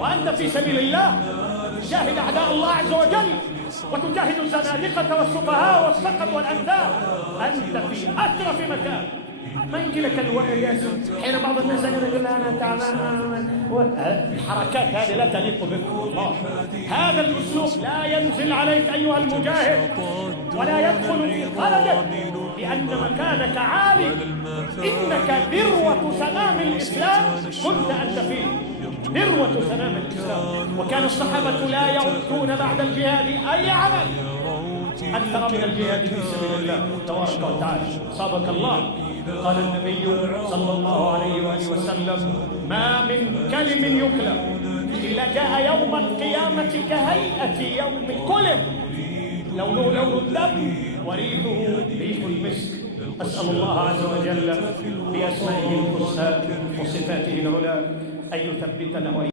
وأنت في سبيل الله تجاهد أعداء الله عز وجل وتجاهد الزنادقة والسفهاء والسقط والأنذار. أنت في أشرف مكان. ما يجي لك الياس حين بعض الناس يقول أنا تعبان. الحركات هذه لا تليق بك والله. هذا الأسلوب لا ينزل عليك أيها المجاهد ولا يدخل في قلبك، لأن مكانك عالي. إنك ذروة سنام الإسلام كنت أنت فيه، ذروة سنام الإسلام. وكان الصحابة لا يعدون بعد الجهاد أي عمل أكثر من الجهاد في سبيل الله تبارك وتعالى. صابك الله. قال النبي صلى الله عليه وآله وسلم: ما من كلم يكلم إلا جاء يوم القيامة كهيئة يوم الكلم، لونه لون الدم وريحه ريح المسك. أسأل الله عز وجل بأسمائه الحسنى وصفاته العلى أن يثبتنا وإياكم